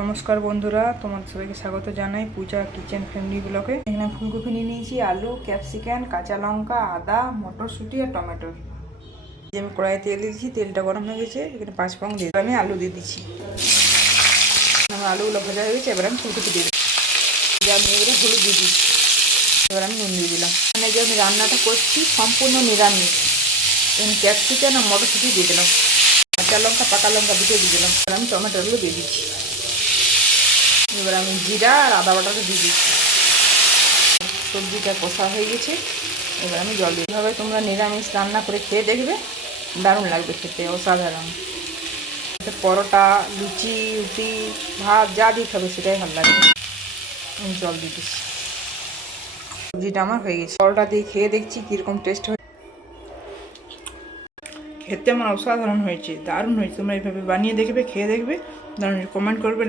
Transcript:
নমস্কার বন্ধুরা, তোমাদের সবাইকে স্বাগত জানাই পূজা কিচেন ফ্যামিলি ব্লগে। এখানে ফুলকপি নিয়ে নিয়েছি, আলু, ক্যাপসিকাম, কাঁচা লঙ্কা, আদা, মটরশুঁটি আর টমেটো। আমি কড়াইয়ে তেল দিয়েছি, তেলটা গরম হয়ে গেছে। এখানে 5 ফোড়ন দিয়ে আমি আলু দিয়ে দিচ্ছি। আমার আলুগুলো ভাজা হয়ে গেছে, এবার আমি ফুলকপি দিয়ে দিচ্ছি। আমি এবারে হলুদ দিয়ে দিচ্ছি, এবার আমি নুন দিয়ে দিলাম। মানে যে আমি রান্নাটা করছি সম্পূর্ণ নিরামিষ। আমি ক্যাপসিকাম আর মটরশুঁটি দিয়ে দিলাম, কাঁচা লঙ্কা, পাকা লঙ্কা দুটো দিয়ে দিলাম। এবার আমি টমেটোগুলো দিয়ে দিচ্ছি। এবার আমি জিরা আর আদা বাটাটা দিয়ে দিচ্ছি। সবজিটা কষা হয়ে গেছে, এবার আমি জল দিই। এভাবে তোমরা নিরামিষ রান্না করে খেয়ে দেখবে, দারুণ লাগবে খেতে, অসাধারণ। পরোটা, লুচি, রুটি, ভাত যা দিতে হবে সেটাই ভালো লাগবে। আমি জল দিয়ে দিচ্ছি। সবজিটা আমার হয়ে গেছে, পরোটা দিয়ে খেয়ে দেখছি কীরকম টেস্ট হয়। খেতে আমার অসাধারণ হয়েছে, দারুণ হয়েছে। তোমরা এইভাবে বানিয়ে দেখবে, খেয়ে দেখবে, দারুণ। কমেন্ট করবে।